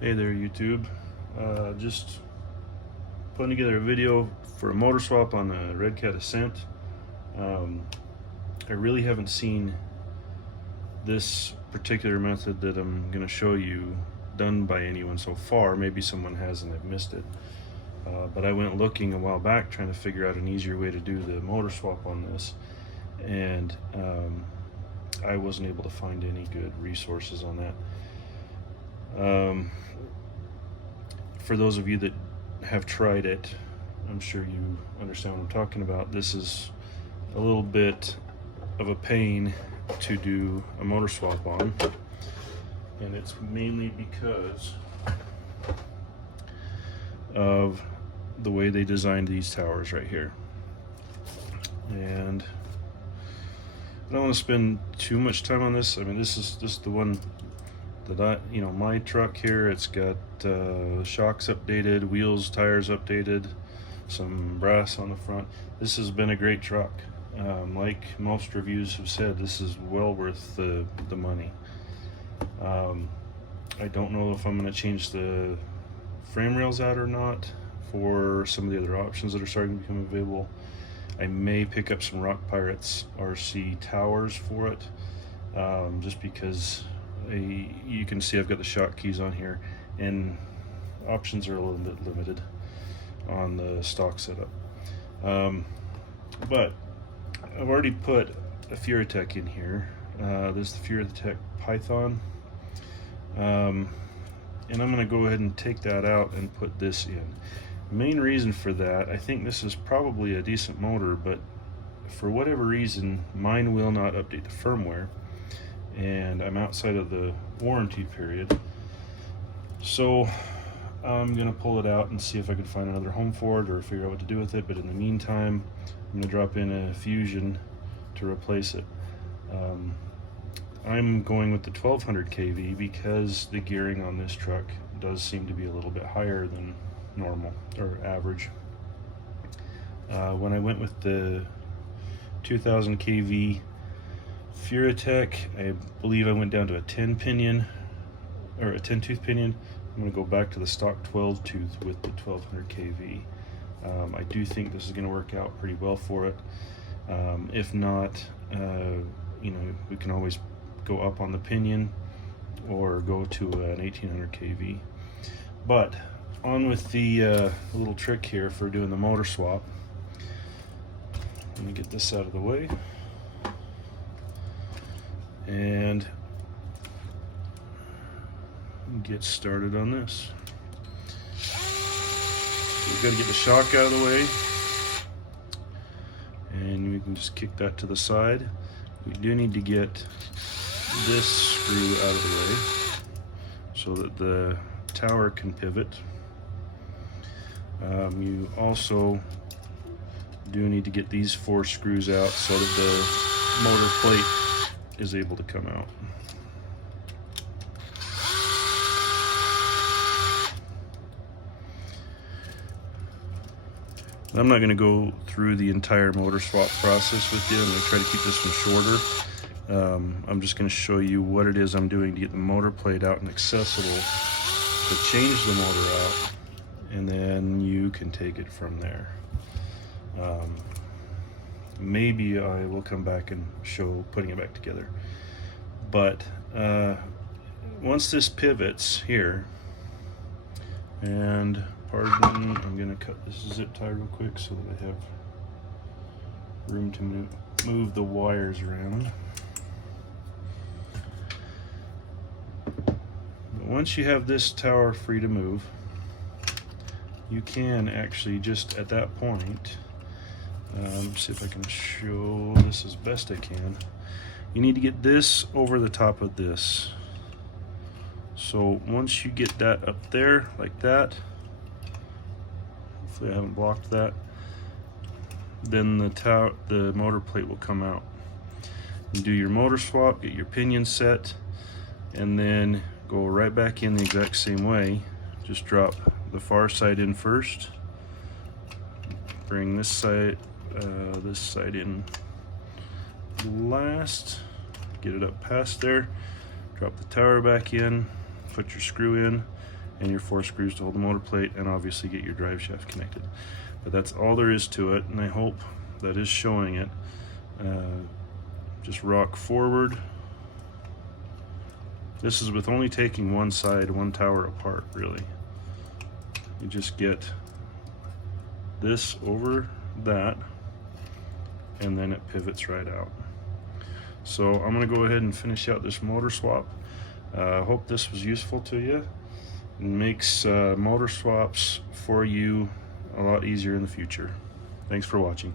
Hey there, YouTube. Just putting together a video for a motor swap on the Redcat Ascent. I really haven't seen this particular method that I'm going to show you done by anyone so far. Maybe someone has and I've missed it. But I went looking a while back trying to figure out an easier way to do the motor swap on this, and I wasn't able to find any good resources on that. For those of you that have tried it, I'm sure you understand what I'm talking about. This is a little bit of a pain to do a motor swap on, and it's mainly because of the way they designed these towers right here. And I don't want to spend too much time on this. I mean, this is the one that my truck here, it's got shocks updated, wheels, tires updated, some brass on the front. This has been a great truck. Like most reviews have said, this is well worth the money. I don't know if I'm going to change the frame rails out or not for some of the other options that are starting to become available. I may pick up some Rock Pirates RC towers for it, just because you can see I've got the shock keys on here, and options are a little bit limited on the stock setup. But I've already put a Furitech in here. This is the Furitech Python, and I'm going to go ahead and take that out and put this in. The main reason for that, I think this is probably a decent motor, but for whatever reason mine will not update the firmware, and I'm outside of the warranty period. So I'm gonna pull it out and see if I can find another home for it or figure out what to do with it. But in the meantime, I'm gonna drop in a Fusion to replace it. I'm going with the 1200 kV because the gearing on this truck does seem to be a little bit higher than normal or average. When I went with the 2000 kV Furitech, I believe I went down to a 10 pinion or a 10 tooth pinion. I'm going to go back to the stock 12 tooth with the 1200 kV. I do think this is going to work out pretty well for it. If not, we can always go up on the pinion or go to an 1800 kV. But on with the little trick here for doing the motor swap. Let me get this out of the way and get started on this. We've got to get the shock out of the way, and we can just kick that to the side. We do need to get this screw out of the way so that the tower can pivot. You also do need to get these 4 screws out so that the motor plate is able to come out. I'm not going to go through the entire motor swap process with you. I'm going to try to keep this one shorter. I'm just going to show you what it is I'm doing to get the motor plate out and accessible to change the motor out, and then you can take it from there. Maybe I will come back and show putting it back together. But once this pivots here, and pardon, I'm going to cut this zip tie real quick so that I have room to move the wires around. But once you have this tower free to move, you can actually just at that point, see if I can show this as best I can. You need to get this over the top of this. So once you get that up there like that, hopefully I haven't blocked that, then the motor plate will come out. You do your motor swap, get your pinion set, and then go right back in the exact same way. Just drop the far side in first, bring this side in last, get it up past there, drop the tower back in, put your screw in, and your 4 screws to hold the motor plate, and obviously get your drive shaft connected. But that's all there is to it, and I hope that is showing it. Just rock forward. This is with only taking one side, one tower apart, really. You just get this over that, and then it pivots right out. So I'm going to go ahead and finish out this motor swap. Hope this was useful to you. It makes motor swaps for you a lot easier in the future. Thanks for watching.